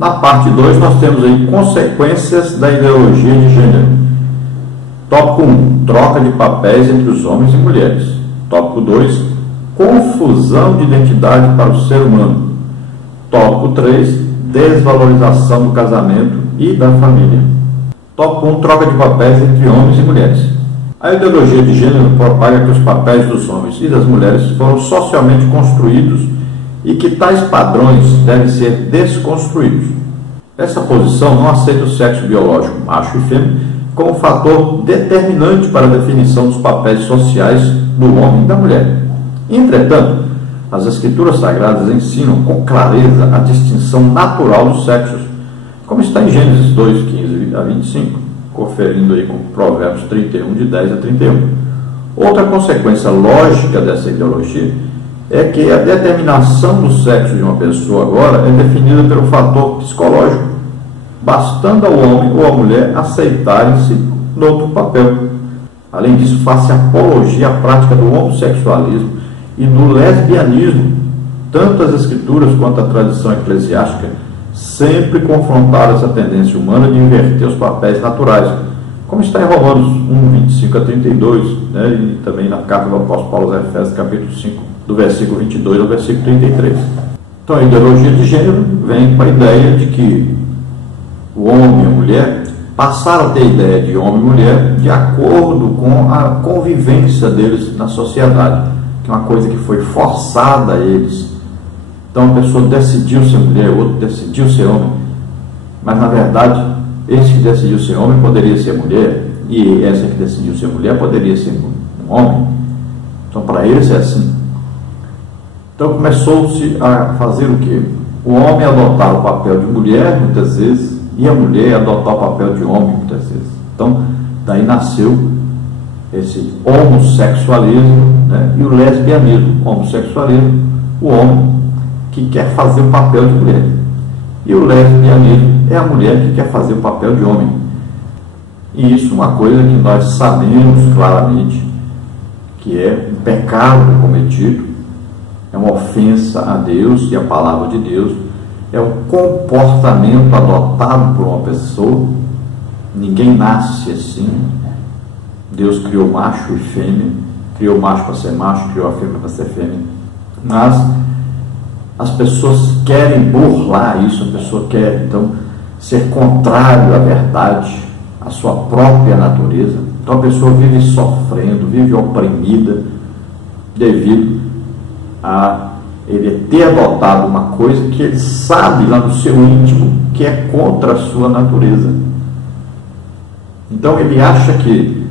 Na parte 2 nós temos aí consequências da ideologia de gênero. Tópico 1, troca de papéis entre os homens e mulheres. Tópico 2, confusão de identidade para o ser humano. Tópico 3, desvalorização do casamento e da família. Tópico 1, troca de papéis entre homens e mulheres. A ideologia de gênero propaga que os papéis dos homens e das mulheres foram socialmente construídos e que tais padrões devem ser desconstruídos. Essa posição não aceita o sexo biológico, macho e fêmea, como fator determinante para a definição dos papéis sociais do homem e da mulher. Entretanto, as Escrituras Sagradas ensinam com clareza a distinção natural dos sexos, como está em Gênesis 2, 15 a 25, conferindo aí com Provérbios 31, de 10 a 31. Outra consequência lógica dessa ideologia é que a determinação do sexo de uma pessoa agora é definida pelo fator psicológico, bastando ao homem ou à mulher aceitarem-se no outro papel. Além disso, faz-se apologia à prática do homossexualismo e do lesbianismo. Tanto as Escrituras quanto a tradição eclesiástica sempre confrontaram essa tendência humana de inverter os papéis naturais, como está em Romanos 1, 25 a 32, e também na carta do apóstolo Paulo aos Efésios, capítulo 5, do versículo 22 ao versículo 33. Então a ideologia de gênero vem com a ideia de que o homem e a mulher passaram a ter a ideia de homem e mulher de acordo com a convivência deles na sociedade, que é uma coisa que foi forçada a eles. Então a pessoa decidiu ser mulher, o outro decidiu ser homem, mas na verdade esse que decidiu ser homem poderia ser mulher, e essa que decidiu ser mulher poderia ser um homem. Então para eles é assim. Então começou-se a fazer o quê? O homem adotar o papel de mulher muitas vezes, e a mulher adotar o papel de homem muitas vezes. Então daí nasceu esse homossexualismo, e o lesbianismo. O homossexualismo, o homem que quer fazer o papel de mulher, e o lesbianismo é a mulher que quer fazer o papel de homem. E isso é uma coisa que nós sabemos claramente que é um pecado cometido, é uma ofensa a Deus e a palavra de Deus, é um comportamento adotado por uma pessoa. Ninguém nasce assim. Deus criou macho e fêmea, criou o macho para ser macho, criou a fêmea para ser fêmea, mas as pessoas querem burlar isso, a pessoa quer então ser contrário à verdade, à sua própria natureza. Então a pessoa vive sofrendo, vive oprimida devido a ele ter adotado uma coisa que ele sabe lá no seu íntimo que é contra a sua natureza. Então ele acha que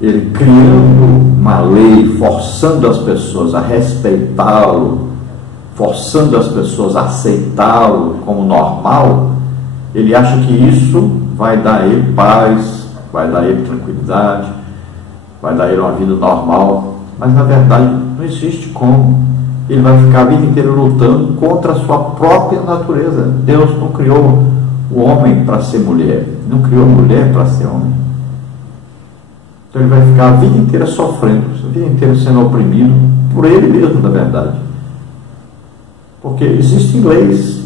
ele criando uma lei, forçando as pessoas a respeitá-lo, forçando as pessoas a aceitá-lo como normal, ele acha que isso vai dar a ele paz, vai dar a ele tranquilidade, vai dar a ele uma vida normal, mas na verdade não existe como. Ele vai ficar a vida inteira lutando contra a sua própria natureza. Deus não criou o homem para ser mulher, não criou a mulher para ser homem. Então ele vai ficar a vida inteira sofrendo, a vida inteira sendo oprimido por ele mesmo, na verdade. Porque existem leis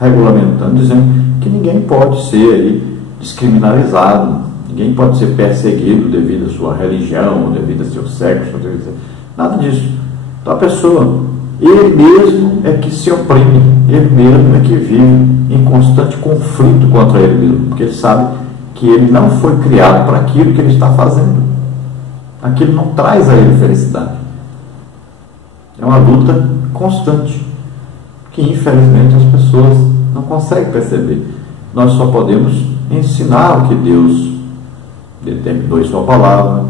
regulamentando, dizendo que ninguém pode ser aí descriminalizado, ninguém pode ser perseguido devido à sua religião, ou devido ao seu sexo, nada disso. Então a pessoa, ele mesmo é que se oprime, ele mesmo é que vive em constante conflito contra ele mesmo, porque ele sabe que ele não foi criado para aquilo que ele está fazendo. Aquilo não traz a ele felicidade. É uma luta constante, que infelizmente as pessoas não conseguem perceber. Nós só podemos ensinar o que Deus determinou em sua palavra,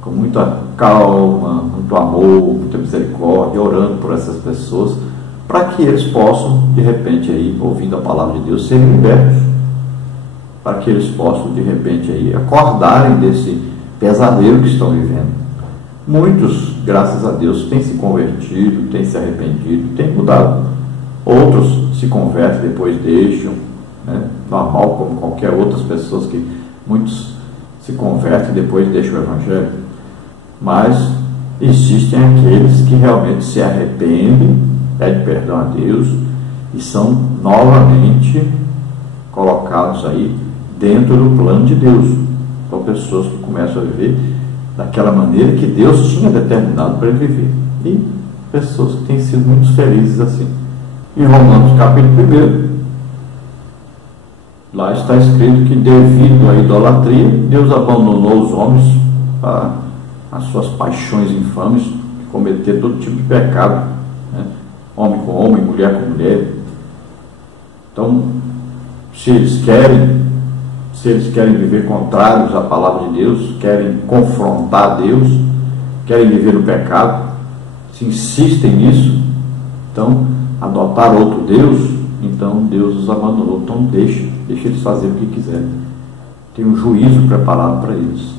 com muita calma, muito amor, muita misericórdia, orando por essas pessoas, para que eles possam, de repente, aí, ouvindo a palavra de Deus, serem libertos, para que eles possam, de repente, aí, acordarem desse pesadelo que estão vivendo. Muitos, graças a Deus, têm se convertido, têm se arrependido, têm mudado. Outros se convertem, depois deixam, normal, como qualquer outras pessoas, que muitos se convertem e depois deixam o Evangelho. Mas existem aqueles que realmente se arrependem, pedem perdão a Deus e são novamente colocados aí dentro do plano de Deus. São pessoas que começam a viver daquela maneira que Deus tinha determinado para ele viver. E pessoas que têm sido muito felizes assim. Em Romanos capítulo 1, lá está escrito que devido à idolatria, Deus abandonou os homens para as suas paixões infames, de cometer todo tipo de pecado, né? Homem com homem, mulher com mulher. Então, se eles querem viver contrários à palavra de Deus, querem confrontar Deus, querem viver no pecado, se insistem nisso, então adotar outro Deus, então Deus os abandonou. Então deixa eles fazerem o que quiserem. Tem um juízo preparado para eles.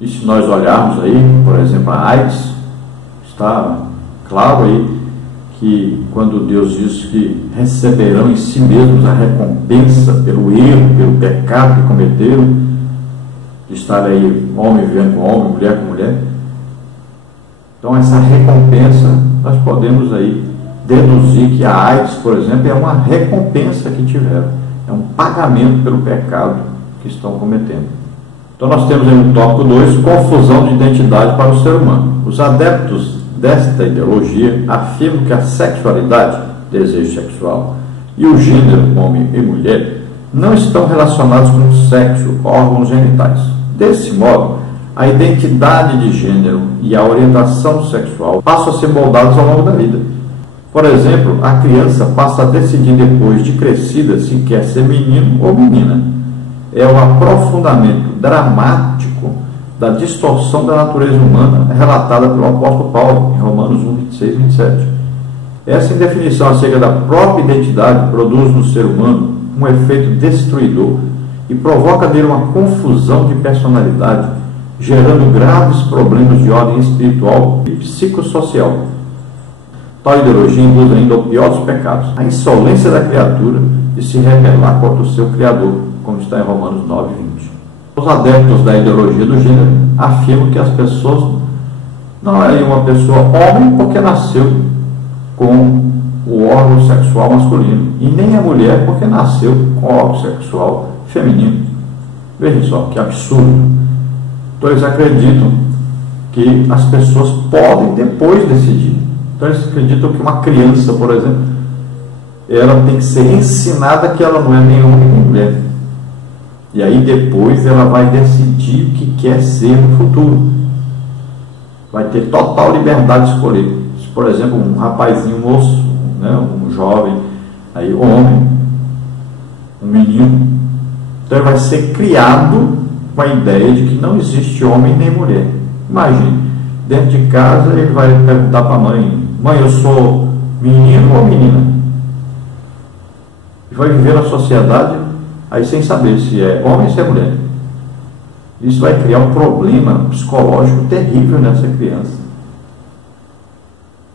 E se nós olharmos aí, por exemplo, a AIDS, está claro aí que quando Deus diz que receberão em si mesmos a recompensa pelo erro, pelo pecado que cometeram, de estar aí homem vivendo com homem, mulher com mulher. Então essa recompensa, nós podemos aí deduzir que a AIDS, por exemplo, é uma recompensa que tiveram, é um pagamento pelo pecado que estão cometendo. Então nós temos aí no tópico 2, confusão de identidade para o ser humano. Os adeptos desta ideologia afirmam que a sexualidade, desejo sexual, e o gênero, homem e mulher, não estão relacionados com o sexo, órgãos genitais. Desse modo, a identidade de gênero e a orientação sexual passam a ser moldadas ao longo da vida. Por exemplo, a criança passa a decidir depois de crescida se quer ser menino ou menina. É o aprofundamento dramático da distorção da natureza humana relatada pelo apóstolo Paulo em Romanos 1, 26 e 27. Essa indefinição acerca da própria identidade produz no ser humano um efeito destruidor e provoca nele uma confusão de personalidade, gerando graves problemas de ordem espiritual e psicossocial. Tal ideologia induz ainda ao pior dos pecados, a insolência da criatura de se rebelar contra o seu Criador, como está em Romanos 9, 20. Os adeptos da ideologia do gênero afirmam que as pessoas não é uma pessoa homem porque nasceu com o órgão sexual masculino, e nem a mulher porque nasceu com o órgão sexual feminino. Veja só que absurdo. Então eles acreditam que as pessoas podem depois decidir. Então eles acreditam que uma criança, por exemplo, ela tem que ser ensinada que ela não é nem homem nem mulher. E aí depois ela vai decidir o que quer ser no futuro. Vai ter total liberdade de escolher. Se, por exemplo, um rapazinho, um moço, né, um jovem, aí um homem, um menino, então ele vai ser criado com a ideia de que não existe homem nem mulher. Imagine, dentro de casa ele vai perguntar para a mãe: mãe, eu sou menino ou menina? E vai viver na sociedade aí sem saber se é homem ou se é mulher. Isso vai criar um problema psicológico terrível nessa criança.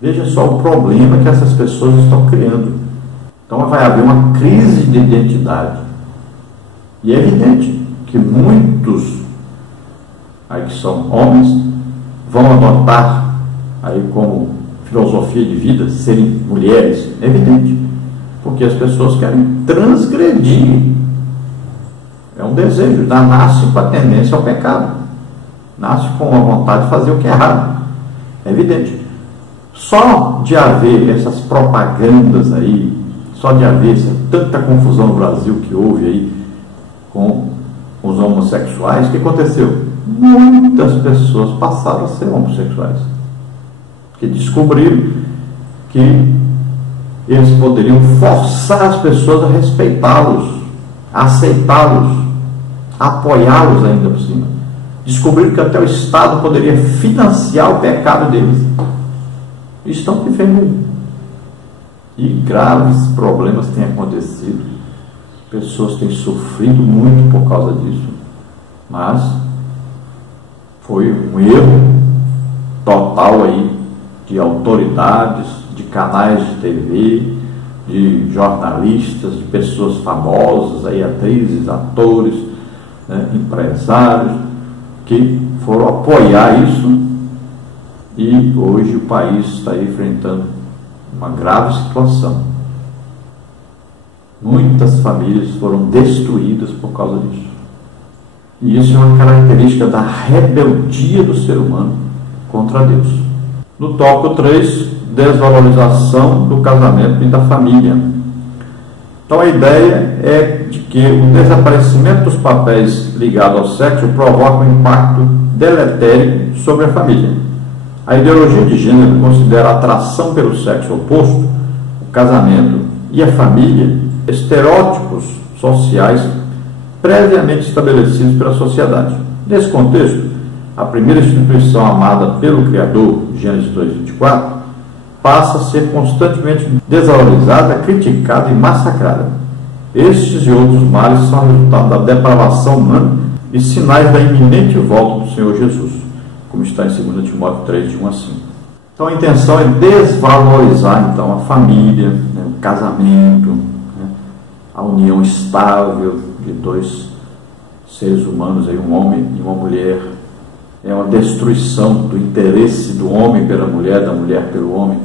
Veja só o problema que essas pessoas estão criando. Então vai haver uma crise de identidade. E é evidente que muitos aí que são homens vão adotar aí como filosofia de vida serem mulheres. É evidente, porque as pessoas querem transgredir. É um desejo, nasce com a tendência ao pecado, nasce com a vontade de fazer o que é errado. É evidente. Só de haver essas propagandas aí, só de haver tanta confusão no Brasil que houve aí com os homossexuais, o que aconteceu? Muitas pessoas passaram a ser homossexuais, que descobriram que eles poderiam forçar as pessoas a respeitá-los, a aceitá-los, a apoiá-los ainda por cima. Descobriram que até o Estado poderia financiar o pecado deles. E estão vivendo. E graves problemas têm acontecido. Pessoas têm sofrido muito por causa disso. Mas foi um erro total aí de autoridades, de canais de TV, de jornalistas, de pessoas famosas, aí, atrizes, atores, né, empresários, que foram apoiar isso, e hoje o país está enfrentando uma grave situação. Muitas famílias foram destruídas por causa disso. E isso é uma característica da rebeldia do ser humano contra Deus. No tópico 3, desvalorização do casamento e da família. Então a ideia é de que o desaparecimento dos papéis ligados ao sexo provoca um impacto deletério sobre a família. A ideologia de gênero considera a atração pelo sexo oposto, o casamento e a família estereótipos sociais previamente estabelecidos pela sociedade. Nesse contexto, a primeira instituição amada pelo Criador, Gênesis 2:24, passa a ser constantemente desvalorizada, criticada e massacrada. Estes e outros males são resultado da depravação humana e sinais da iminente volta do Senhor Jesus, como está em 2 Timóteo 3, de 1 a 5. Então a intenção é desvalorizar então, a família, o casamento, a união estável de dois seres humanos, aí, um homem e uma mulher. É uma destruição do interesse do homem pela mulher, da mulher pelo homem.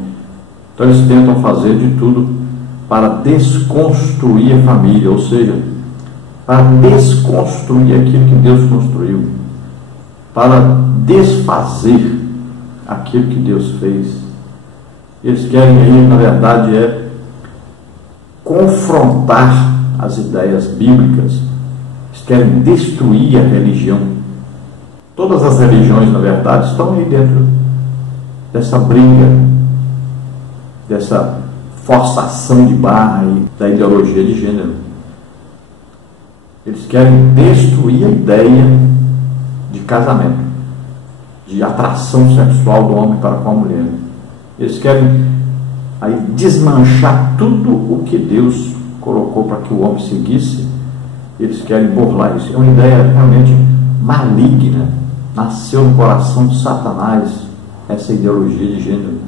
Então eles tentam fazer de tudo para desconstruir a família, ou seja, para desconstruir aquilo que Deus construiu, para desfazer aquilo que Deus fez. Eles querem aí, na verdade, confrontar as ideias bíblicas. Eles querem destruir a religião. Todas as religiões, na verdade, estão aí dentro dessa briga, dessa forçação de barra aí, da ideologia de gênero. Eles querem destruir a ideia de casamento, de atração sexual do homem para com a mulher. Eles querem aí desmanchar tudo o que Deus colocou para que o homem seguisse. Eles querem burlar isso. É uma ideia realmente maligna. Nasceu no coração de Satanás essa ideologia de gênero.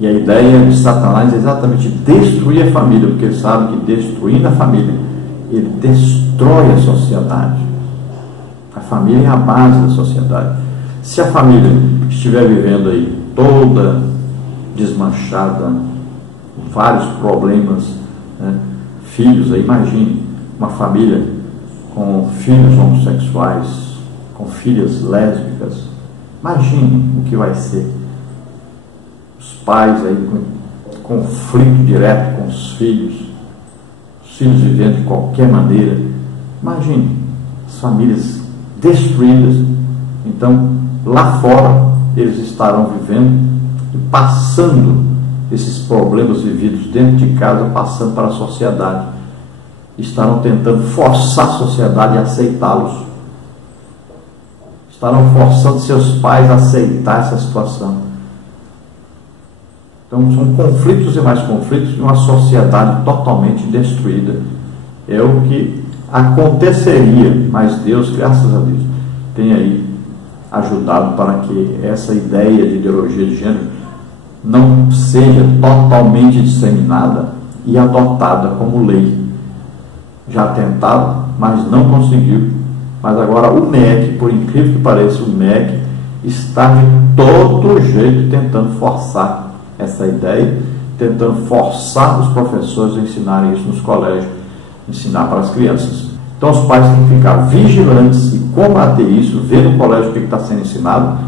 E a ideia de Satanás é exatamente destruir a família, porque ele sabe que destruindo a família, ele destrói a sociedade. A família é a base da sociedade. Se a família estiver vivendo aí toda desmanchada, com vários problemas, filhos, aí, imagine uma família com filhos homossexuais, com filhas lésbicas. Imagine o que vai ser. Os pais aí com conflito direto com os filhos vivendo de qualquer maneira. Imagine as famílias destruídas. Então, lá fora, eles estarão vivendo e passando esses problemas vividos dentro de casa, passando para a sociedade. Estarão tentando forçar a sociedade a aceitá-los. Estarão forçando seus pais a aceitar essa situação. Então, são conflitos e mais conflitos de uma sociedade totalmente destruída. É o que aconteceria, mas Deus, graças a Deus, tem aí ajudado para que essa ideia de ideologia de gênero não seja totalmente disseminada e adotada como lei. Já tentaram, mas não conseguiu. Mas agora o MEC, por incrível que pareça, o MEC está de todo jeito tentando forçar essa ideia, tentando forçar os professores a ensinarem isso nos colégios, ensinar para as crianças. Então os pais têm que ficar vigilantes e combater isso, ver no colégio o que está sendo ensinado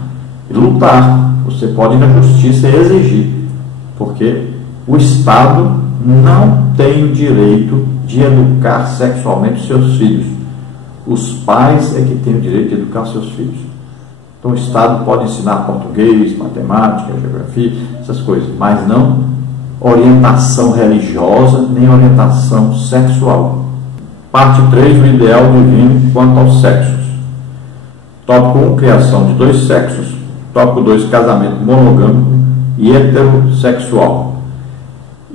e lutar. Você pode ir na justiça e exigir, porque o Estado não tem o direito de educar sexualmente os seus filhos. Os pais é que têm o direito de educar os seus filhos. Então o Estado pode ensinar português, matemática, geografia, essas coisas, mas não orientação religiosa, nem orientação sexual. Parte 3, o ideal divino quanto aos sexos. Tópico 1, criação de dois sexos. Tópico 2, casamento monogâmico e heterossexual.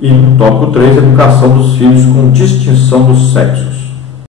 E no tópico 3, educação dos filhos com distinção dos sexos.